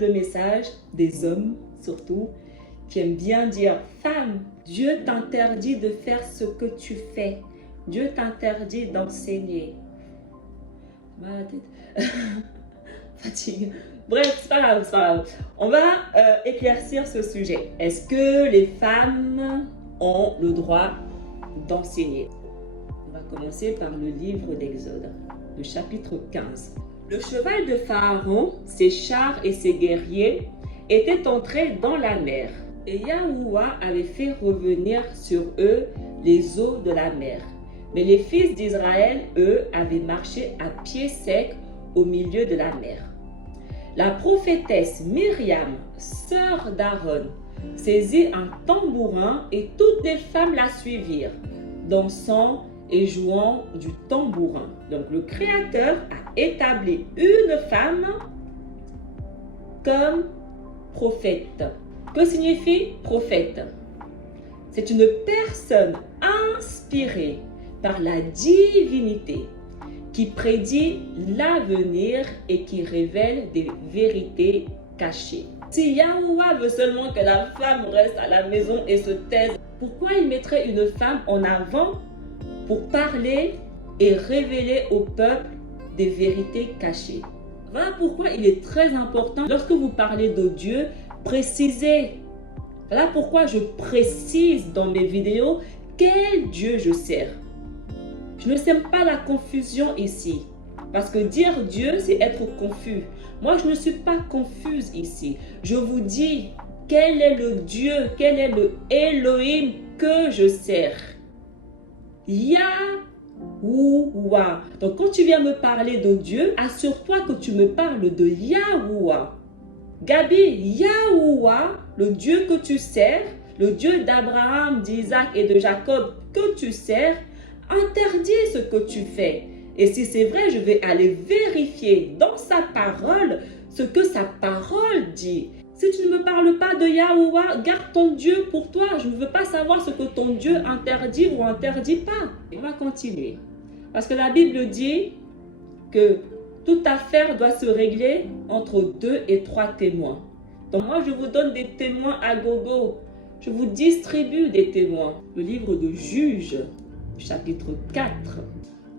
de messages, des hommes surtout, qui aiment bien dire « Femme, Dieu t'interdit de faire ce que tu fais. Dieu t'interdit d'enseigner. » Mal à la tête. Fatigue. Bref, c'est pas grave, c'est pas grave. On va éclaircir ce sujet. Est-ce que les femmes ont le droit d'enseigner? On va commencer par le livre d'Exode, le chapitre 15. Le cheval de Pharaon, ses chars et ses guerriers étaient entrés dans la mer. Et Yahuwah avait fait revenir sur eux les eaux de la mer. Mais les fils d'Israël, eux, avaient marché à pied sec au milieu de la mer. La prophétesse Myriam, sœur d'Aaron, saisit un tambourin et toutes les femmes la suivirent, dansant et jouant du tambourin. Donc le Créateur a établi une femme comme prophète. Que signifie prophète? C'est une personne inspirée par la divinité qui prédit l'avenir et qui révèle des vérités cachées. Si Yahuwah veut seulement que la femme reste à la maison et se taise, pourquoi il mettrait une femme en avant pour parler et révéler au peuple des vérités cachées? Voilà pourquoi il est très important, lorsque vous parlez de Dieu, précisez. Voilà pourquoi je précise dans mes vidéos quel Dieu je sers. Je ne sème pas la confusion ici. Parce que dire Dieu, c'est être confus. Moi, je ne suis pas confuse ici. Je vous dis quel est le Dieu, quel est le Elohim que je sers. Yahuwah. Donc, quand tu viens me parler de Dieu, assure-toi que tu me parles de Yahuwah. Gabi, Yahuwah, le Dieu que tu sers, le Dieu d'Abraham, d'Isaac et de Jacob que tu sers, interdit ce que tu fais. Et si c'est vrai, je vais aller vérifier dans sa parole ce que sa parole dit. Si tu ne me parles pas de Yahuwah, garde ton Dieu pour toi. Je ne veux pas savoir ce que ton Dieu interdit ou interdit pas. On va continuer. Parce que la Bible dit que toute affaire doit se régler entre 2 et 3 témoins. Donc moi, je vous donne des témoins à gogo. Je vous distribue des témoins. Le livre de Juges, chapitre 4.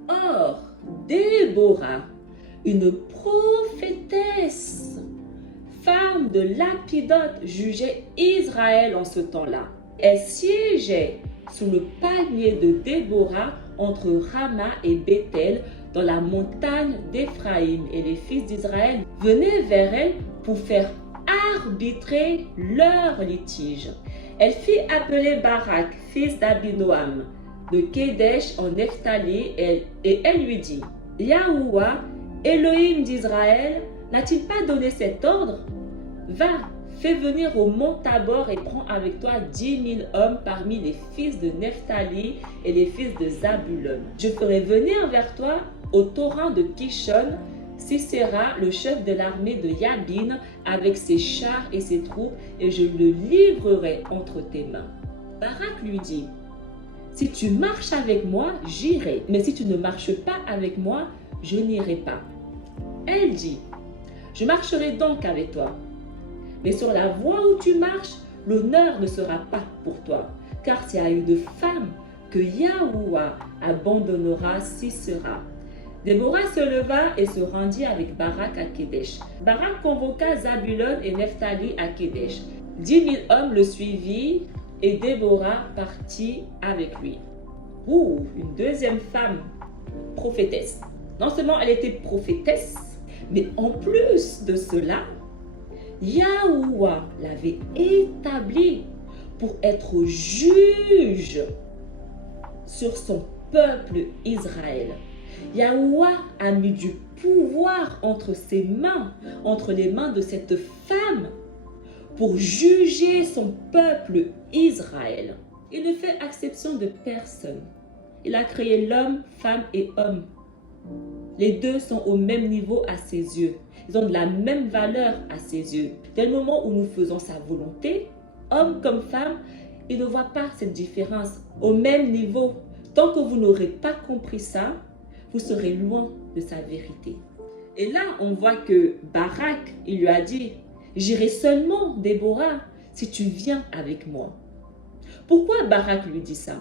Or, Déborah, une prophétesse, femme de Lapidote, jugeait Israël en ce temps-là. Elle siégeait sous le palmier de Déborah entre Rama et Bethel dans la montagne d'Éphraïm. Et les fils d'Israël venaient vers elle pour faire arbitrer leur litige. Elle fit appeler Barak, fils d'Abinoam, de Kédesh en Nephtali, et elle lui dit, Yahuwah, Elohim d'Israël, n'a-t-il pas donné cet ordre? Va, fais venir au mont Tabor et prends avec toi 10 000 hommes parmi les fils de Nephtali et les fils de Zabulon. Je ferai venir vers toi au torrent de Kishon Sisera, le chef de l'armée de Yabin, avec ses chars et ses troupes, et je le livrerai entre tes mains. Barak lui dit, si tu marches avec moi, j'irai, mais si tu ne marches pas avec moi, je n'irai pas. Elle dit, je marcherai donc avec toi, mais sur la voie où tu marches, l'honneur ne sera pas pour toi, car c'est à une femme que Yahuwah abandonnera Sisera. Déborah se leva et se rendit avec Barak à Kédesh. Barak convoqua Zabulon et Nephtali à Kédesh. 10 000 hommes le suivirent et Déborah partit avec lui. Une deuxième femme prophétesse. Non seulement elle était prophétesse, mais en plus de cela, Yahuwah l'avait établie pour être juge sur son peuple Israël. Yahuwah a mis du pouvoir entre ses mains, entre les mains de cette femme, pour juger son peuple Israël. Il ne fait exception de personne. Il a créé l'homme, femme et homme. Les deux sont au même niveau à ses yeux. Ils ont de la même valeur à ses yeux. Dès le moment où nous faisons sa volonté, homme comme femme, il ne voit pas cette différence au même niveau. Tant que vous n'aurez pas compris ça, vous serez loin de sa vérité. Et là, on voit que Barak, il lui a dit, J'irai seulement, Déborah, si tu viens avec moi. Pourquoi Barak lui dit ça?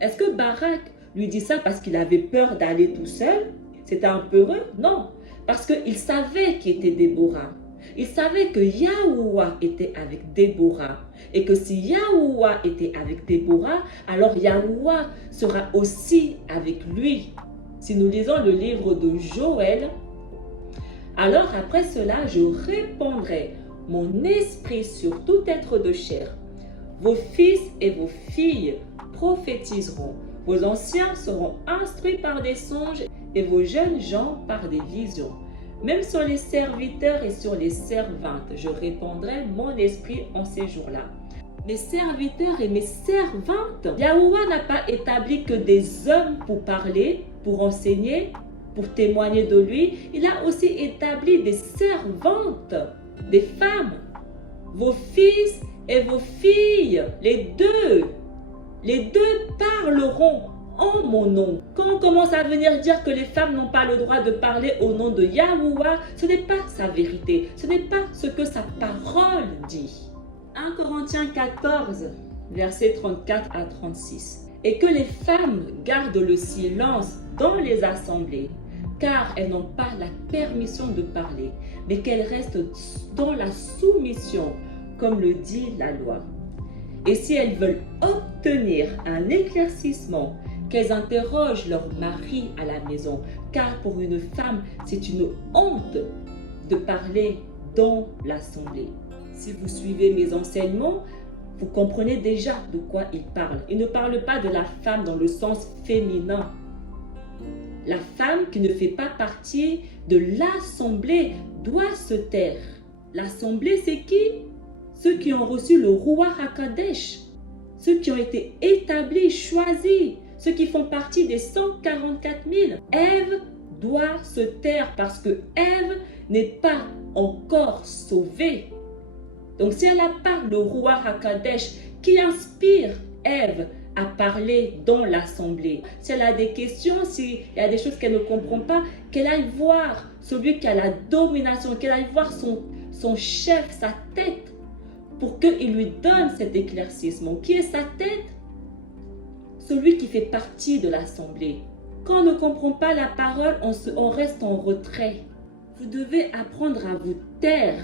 Est-ce que Barak lui dit ça parce qu'il avait peur d'aller tout seul? C'était un peureux? Non, parce qu'il savait qui était Déborah. Il savait que Yahuwah était avec Déborah. Et que si Yahuwah était avec Déborah, alors Yahuwah sera aussi avec lui. Si nous lisons le livre de Joël, alors après cela, je répandrai mon esprit sur tout être de chair. Vos fils et vos filles prophétiseront. Vos anciens seront instruits par des songes et vos jeunes gens par des visions. Même sur les serviteurs et sur les servantes, je répandrai mon esprit en ces jours-là. Mes serviteurs et mes servantes, Yahuwah n'a pas établi que des hommes pour parler, pour enseigner, pour témoigner de lui. Il a aussi établi des servantes, des femmes. Vos fils et vos filles, les deux parleront en mon nom. Quand on commence à venir dire que les femmes n'ont pas le droit de parler au nom de Yahuwah, ce n'est pas sa vérité, ce n'est pas ce que sa parole dit. 1 Corinthiens 14, versets 34 à 36. Et que les femmes gardent le silence dans les assemblées, car elles n'ont pas la permission de parler, mais qu'elles restent dans la soumission, comme le dit la loi. Et si elles veulent obtenir un éclaircissement, qu'elles interrogent leur mari à la maison, car pour une femme, c'est une honte de parler dans l'assemblée. Si vous suivez mes enseignements, vous comprenez déjà de quoi il parle. Il ne parle pas de la femme dans le sens féminin. La femme qui ne fait pas partie de l'assemblée doit se taire. L'assemblée, c'est qui? Ceux qui ont reçu le Ruach HaKodesh, ceux qui ont été établis, choisis, ceux qui font partie des 144 000. Ève doit se taire parce que Ève n'est pas encore sauvée. Donc si elle n'a pas le Ruach HaKodesh qui inspire Ève à parler dans l'assemblée, si elle a des questions, s'il y a des choses qu'elle ne comprend pas, qu'elle aille voir celui qui a la domination, qu'elle aille voir son chef, sa tête, pour qu'il lui donne cet éclaircissement. Qui est sa tête? Celui qui fait partie de l'assemblée. Quand on ne comprend pas la parole, on reste en retrait. Vous devez apprendre à vous taire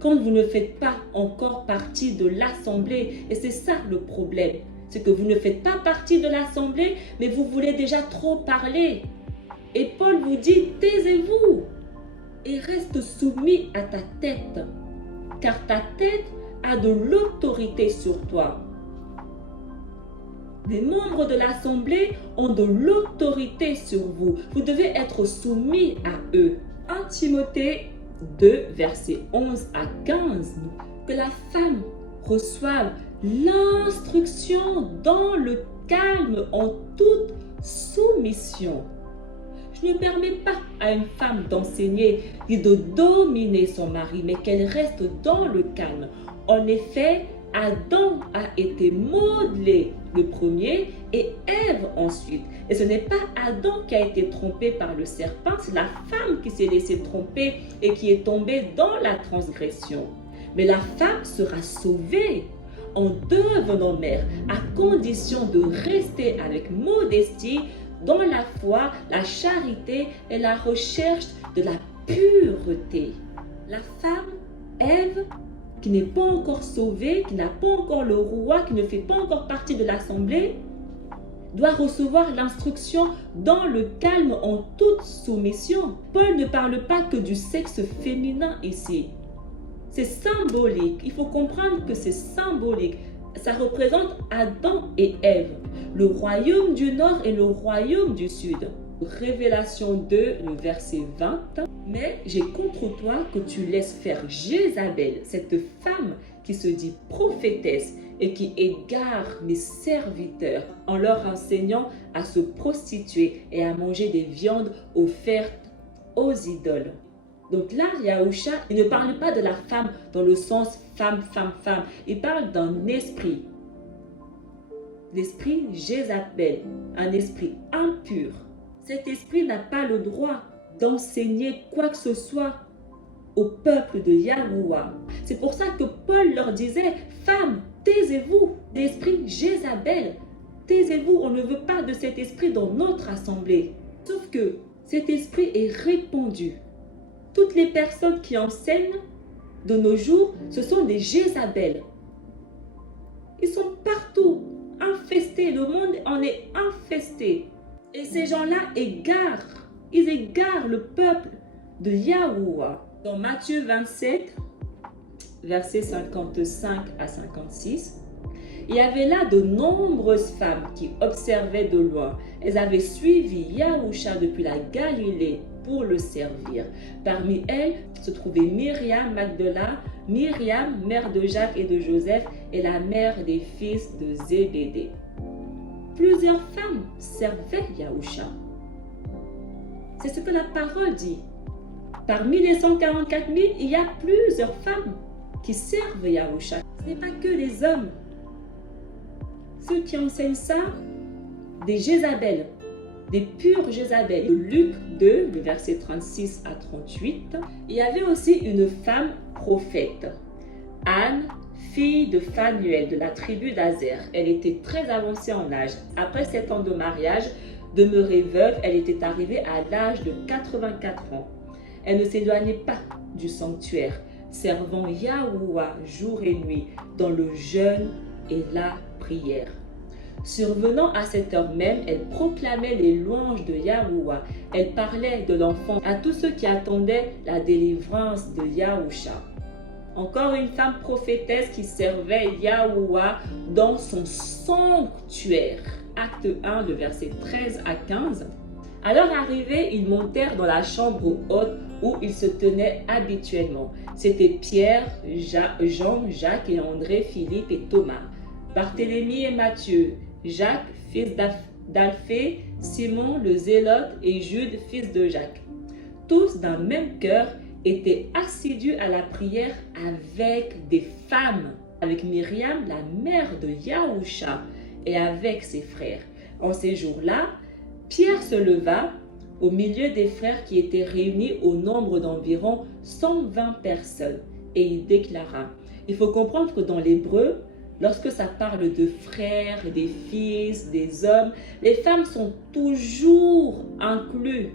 quand vous ne faites pas encore partie de l'assemblée. Et c'est ça le problème. C'est que vous ne faites pas partie de l'assemblée, mais vous voulez déjà trop parler. Et Paul vous dit, taisez-vous et reste soumis à ta tête. Car ta tête a de l'autorité sur toi. Les membres de l'assemblée ont de l'autorité sur vous. Vous devez être soumis à eux. 1 Timothée 2, versets 11 à 15. Que la femme reçoive l'instruction dans le calme, en toute soumission. Je ne permets pas à une femme d'enseigner et de dominer son mari, mais qu'elle reste dans le calme. En effet, Adam a été modelé le premier et Ève ensuite. Et ce n'est pas Adam qui a été trompé par le serpent, c'est la femme qui s'est laissée tromper et qui est tombée dans la transgression. Mais la femme sera sauvée en devenant mère, à condition de rester avec modestie dans la foi, la charité et la recherche de la pureté. La femme, Ève, qui n'est pas encore sauvée, qui n'a pas encore le roi, qui ne fait pas encore partie de l'assemblée, doit recevoir l'instruction dans le calme en toute soumission. Paul ne parle pas que du sexe féminin ici. C'est symbolique. Il faut comprendre que c'est symbolique. Ça représente Adam et Ève, le royaume du nord et le royaume du sud. Révélation 2, le verset 20. Mais j'ai contre toi que tu laisses faire Jézabel, cette femme qui se dit prophétesse et qui égare mes serviteurs en leur enseignant à se prostituer et à manger des viandes offertes aux idoles. Donc là, Yahusha, il ne parle pas de la femme dans le sens femme, femme, femme. Il parle d'un esprit. L'esprit Jézabel, un esprit impur. Cet esprit n'a pas le droit d'enseigner quoi que ce soit au peuple de Yahuwah. C'est pour ça que Paul leur disait, femmes, taisez-vous, l'esprit Jézabel, taisez-vous, on ne veut pas de cet esprit dans notre assemblée. Sauf que cet esprit est répandu. Toutes les personnes qui enseignent de nos jours, ce sont des Jézabel. Ils sont partout, infestés, le monde en est infesté. Et ces gens-là ils égarent le peuple de Yahuwah. Dans Matthieu 27, versets 55 à 56, il y avait là de nombreuses femmes qui observaient de loin. Elles avaient suivi Yahusha depuis la Galilée pour le servir. Parmi elles se trouvait Myriam Magdala, Myriam, mère de Jacques et de Joseph, et la mère des fils de Zébédée. Plusieurs femmes servaient Yahusha. C'est ce que la parole dit. Parmi les 144 000, il y a plusieurs femmes qui servent Yahusha. Ce n'est pas que les hommes. Ceux qui enseignent ça, des Jézabel, des pures Jézabel. Luc 2, le verset 36 à 38, il y avait aussi une femme prophète, Anne, fille de Phanuel, de la tribu d'Azer. Elle était très avancée en âge. Après 7 ans de mariage, demeurée veuve, elle était arrivée à l'âge de 84 ans. Elle ne s'éloignait pas du sanctuaire, servant Yahuwah jour et nuit dans le jeûne et la prière. Survenant à cette heure même, elle proclamait les louanges de Yahuwah. Elle parlait de l'enfant à tous ceux qui attendaient la délivrance de Yahusha. Encore une femme prophétesse qui servait Yahuwah dans son sanctuaire. Acte 1, le verset 13 à 15. À leur arrivée, ils montèrent dans la chambre haute où ils se tenaient habituellement. C'était Pierre, Jean, Jacques et André, Philippe et Thomas, Barthélemy et Matthieu, Jacques, fils d'Alphée, Simon le Zélote et Jude, fils de Jacques. Tous d'un même cœur étaient assidus à la prière avec des femmes, avec Myriam, la mère de Yahusha, et avec ses frères. En ces jours-là, Pierre se leva au milieu des frères qui étaient réunis au nombre d'environ 120 personnes et il déclara. Il faut comprendre que dans l'hébreu, lorsque ça parle de frères, des fils, des hommes, les femmes sont toujours incluses.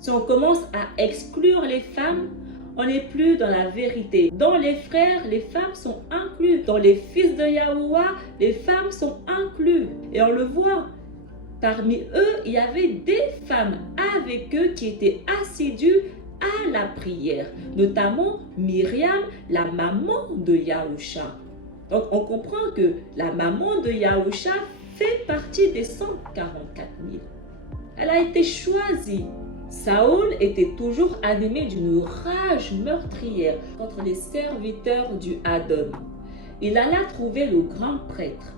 Si on commence à exclure les femmes, on n'est plus dans la vérité. Dans les frères, les femmes sont incluses. Dans les fils de Yahuwah, les femmes sont incluses. Et on le voit. Parmi eux, il y avait des femmes avec eux qui étaient assidues à la prière, notamment Myriam, la maman de Yahusha. Donc on comprend que la maman de Yahusha fait partie des 144 000. Elle a été choisie. Saoul était toujours animé d'une rage meurtrière contre les serviteurs du Hadon. Il alla trouver le grand prêtre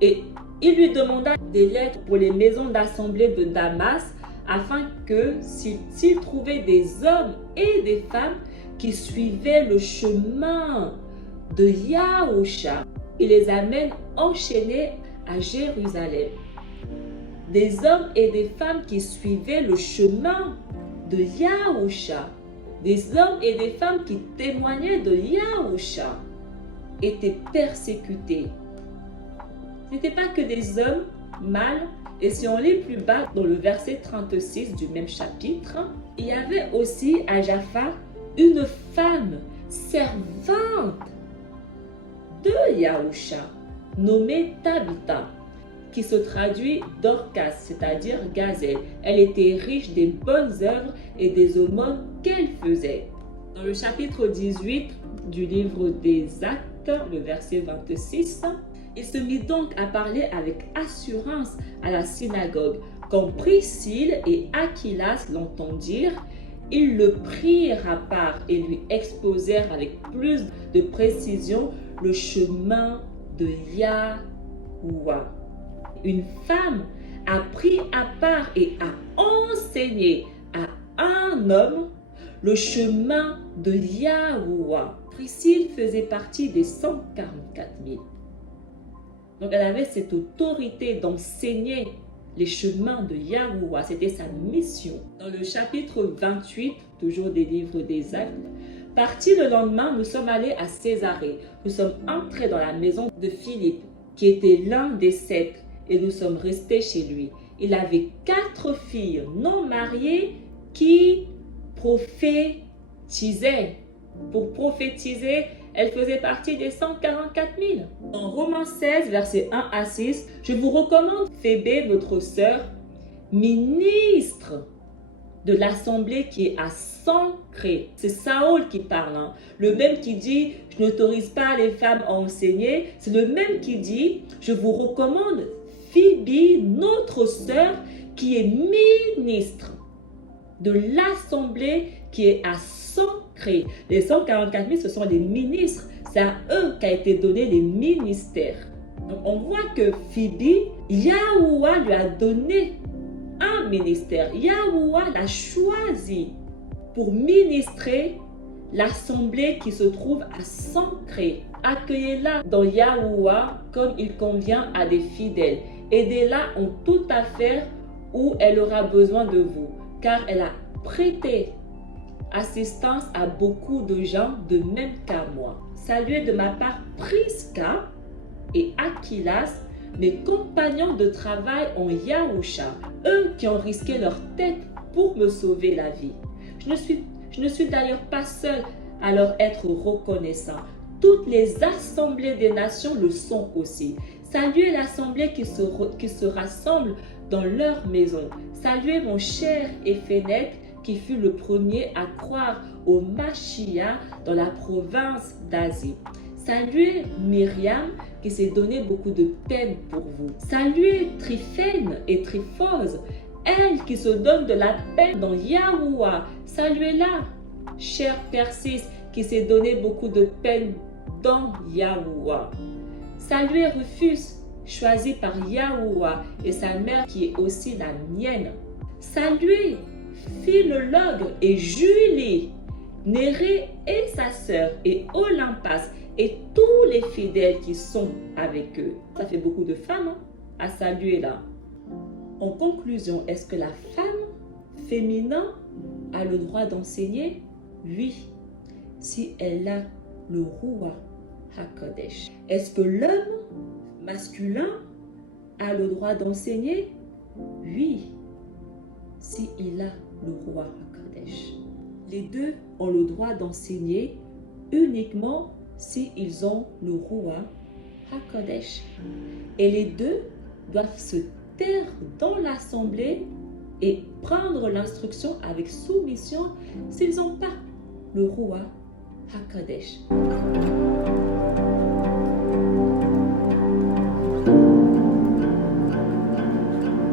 et il lui demanda des lettres pour les maisons d'assemblée de Damas afin que, s'il trouvait des hommes et des femmes qui suivaient le chemin de Yahusha, il les amène enchaînés à Jérusalem. Des hommes et des femmes qui suivaient le chemin de Yahusha, des hommes et des femmes qui témoignaient de Yahusha, étaient persécutés. Ce n'étaient pas que des hommes mâles, et si on lit plus bas dans le verset 36 du même chapitre, il y avait aussi à Jaffa une femme servante de Yahusha, nommée Tabitha, qui se traduit Dorcas, c'est-à-dire gazelle. Elle était riche des bonnes œuvres et des aumônes qu'elle faisait. Dans le chapitre 18 du livre des Actes, le verset 26, il se mit donc à parler avec assurance à la synagogue. Quand Priscille et Aquilas l'entendirent, ils le prirent à part et lui exposèrent avec plus de précision le chemin de Yahuwah. Une femme a pris à part et a enseigné à un homme le chemin de Yahuwah. Priscille faisait partie des 144 000. Donc elle avait cette autorité d'enseigner les chemins de Yahuwah. C'était sa mission. Dans le chapitre 28, toujours des livres des Actes, parti le lendemain, nous sommes allés à Césarée. Nous sommes entrés dans la maison de Philippe, qui était l'un des 7, et nous sommes restés chez lui. Il avait 4 filles non mariées qui prophétisaient. Pour prophétiser, elle faisait partie des 144 000. En Romains 16, versets 1 à 6, je vous recommande Phébé, votre sœur, ministre de l'assemblée qui est à Sancré. C'est Saül qui parle, hein. Le même qui dit, je n'autorise pas les femmes à enseigner. C'est le même qui dit, je vous recommande Phébé, notre sœur, qui est ministre de l'assemblée qui est à Sancré. Les 144 000, ce sont les ministres. C'est à eux qu'a été donné les ministères. Donc on voit que Phébé, Yahuwah lui a donné un ministère. Yahuwah l'a choisi pour ministrer l'assemblée qui se trouve à Sancré. Accueillez-la dans Yahuwah comme il convient à des fidèles. Aidez-la en toute affaire où elle aura besoin de vous, car elle a prêté assistance à beaucoup de gens de même qu'à moi. Saluez de ma part Prisca et Aquilas, mes compagnons de travail en Yahusha, eux qui ont risqué leur tête pour me sauver la vie. Je ne suis d'ailleurs pas seul à leur être reconnaissant. Toutes les assemblées des nations le sont aussi. Saluez l'assemblée qui se rassemble dans leur maison. Saluez mon cher Éphénèque qui fut le premier à croire au Mashiach dans la province d'Asie. Saluez Myriam qui s'est donné beaucoup de peine pour vous. Saluez Tryphène et Tryphose, elle qui se donne de la peine dans Yahuwah. Saluez-la, cher Persis qui s'est donné beaucoup de peine dans Yahuwah. Saluez Rufus, choisi par Yahuwah et sa mère qui est aussi la mienne. Saluez Philologue et Julie, Nérée et sa sœur et Olympas et tous les fidèles qui sont avec eux. Ça fait beaucoup de femmes à saluer là. En conclusion, est-ce que la femme féminin a le droit d'enseigner? Oui, si elle a le Ruach HaKodesh. Est-ce que l'homme masculin a le droit d'enseigner? Oui, si il a le Ruach HaKodesh. Les deux ont le droit d'enseigner uniquement s'ils ont le Ruach HaKodesh. Et les deux doivent se taire dans l'assemblée et prendre l'instruction avec soumission s'ils n'ont pas le Ruach HaKodesh.